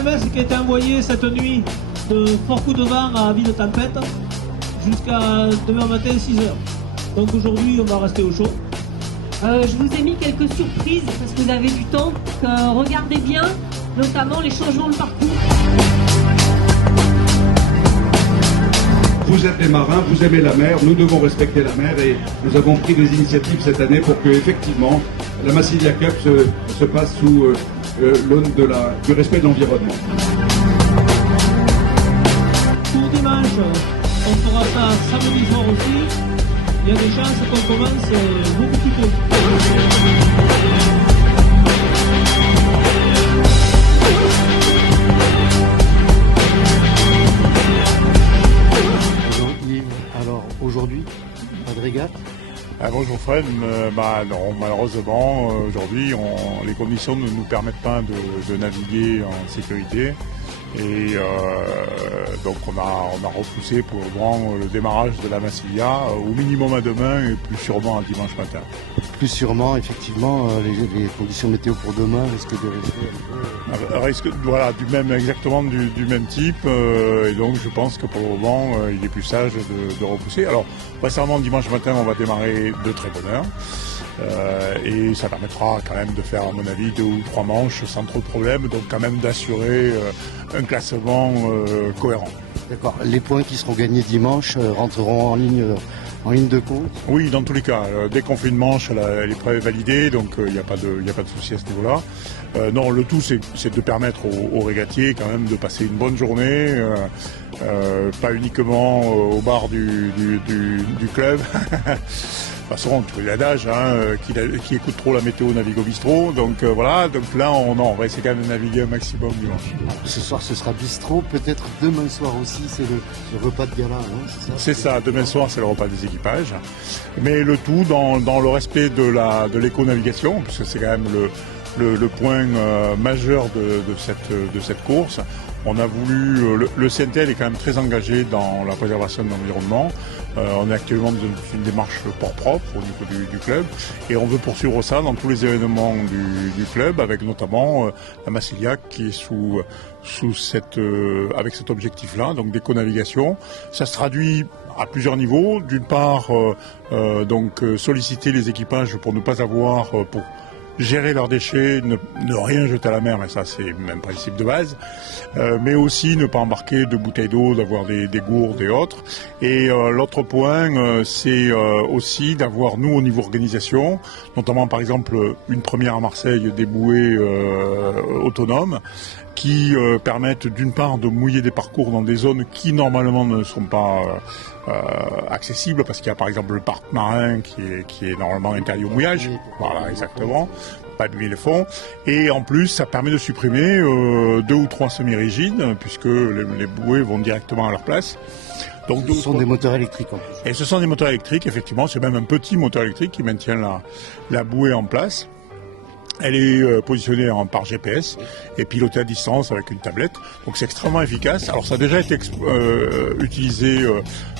AMS qui a été envoyé cette nuit de fort coup de vent à Ville Tempête jusqu'à demain matin 6h. Donc aujourd'hui on va rester au chaud. Je vous ai mis quelques surprises parce que vous avez du temps. Regardez bien, notamment les changements de parcours. Vous êtes des marins, vous aimez la mer, nous devons respecter la mer et nous avons pris des initiatives cette année pour que effectivement la Massilia Cup se passe sous l'aune du respect de l'environnement. Pour dimanche, on fera ça samedi soir aussi. Il y a des chances qu'on commence beaucoup plus tôt. Alors aujourd'hui, pas de régate? Bonjour Fred, non, malheureusement aujourd'hui les conditions ne nous permettent pas de naviguer en sécurité et donc on a repoussé pour le démarrage de la Massilia au minimum à demain et plus sûrement à dimanche matin. Plus sûrement, effectivement, les conditions météo pour demain risquent de rester Exactement du même type et donc je pense que pour le moment il est plus sage de repousser. Alors récemment dimanche matin on va démarrer de très bonne heure et ça permettra quand même de faire à mon avis 2 ou 3 manches sans trop de problèmes, donc quand même d'assurer un classement cohérent. D'accord. Les points qui seront gagnés dimanche rentreront en ligne de compte? Oui, dans tous les cas. Dès qu'on fait une manche, l'épreuve est validée, donc il n'y a pas de souci à ce niveau-là. Non, le tout, c'est de permettre aux régatiers quand même de passer une bonne journée, pas uniquement au bar du club. De toute façon, tu connais l'adage, qui écoute trop la météo navigue au bistrot. Donc voilà, donc là on va essayer quand même de naviguer un maximum dimanche. Ce soir ce sera bistrot, peut-être demain soir aussi, c'est le repas de gala, hein, c'est ça, demain soir c'est le repas des équipages. Mais le tout dans le respect de l'éco-navigation, parce que c'est quand même le point majeur de cette course. On a voulu, le CNTL est quand même très engagé dans la préservation de l'environnement. On est actuellement dans une démarche port-propre au niveau du club et on veut poursuivre ça dans tous les événements du club, avec notamment la Massilia qui est avec cet objectif-là, donc d'éco-navigation. Ça se traduit à plusieurs niveaux. D'une part, solliciter les équipages pour ne pas avoir pour gérer leurs déchets, ne rien jeter à la mer, mais ça c'est même principe de base, mais aussi ne pas embarquer de bouteilles d'eau, d'avoir des gourdes et autres. Et l'autre point, c'est aussi d'avoir, nous au niveau organisation, notamment par exemple une première à Marseille, des bouées autonomes, qui permettent d'une part de mouiller des parcours dans des zones qui normalement ne sont pas accessibles, parce qu'il y a par exemple le parc marin qui est normalement interdit au mouillage, voilà exactement, pas abîmer les fonds, et en plus ça permet de supprimer 2 ou 3 semi-rigides, puisque les bouées vont directement à leur place. Donc, ce sont des moteurs électriques en plus. Et ce sont des moteurs électriques, effectivement, c'est même un petit moteur électrique qui maintient la bouée en place. Elle est positionnée par GPS et pilotée à distance avec une tablette. Donc c'est extrêmement efficace. Alors ça a déjà été utilisé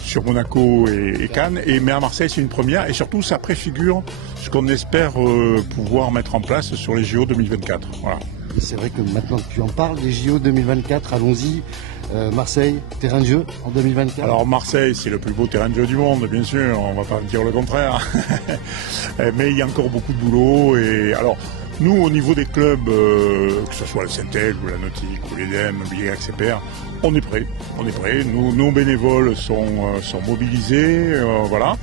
sur Monaco et Cannes, mais à Marseille c'est une première. Et surtout ça préfigure ce qu'on espère pouvoir mettre en place sur les JO 2024. Voilà. C'est vrai que maintenant que tu en parles, les JO 2024, allons-y. Marseille, terrain de jeu en 2024. Alors Marseille, c'est le plus beau terrain de jeu du monde, bien sûr, on va pas dire le contraire. Mais il y a encore beaucoup de boulot. Et alors, nous, au niveau des clubs, que ce soit le CNTL ou la Nautique ou l'EDEM, BYXPR, on est prêt. Nos bénévoles sont mobilisés, voilà.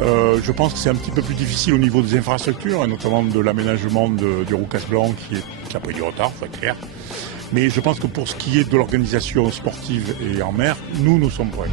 Je pense que c'est un petit peu plus difficile au niveau des infrastructures, et notamment de l'aménagement du Roucas Blanc qui a pris du retard, faut être clair. Mais je pense que pour ce qui est de l'organisation sportive et en mer, nous sommes prêts.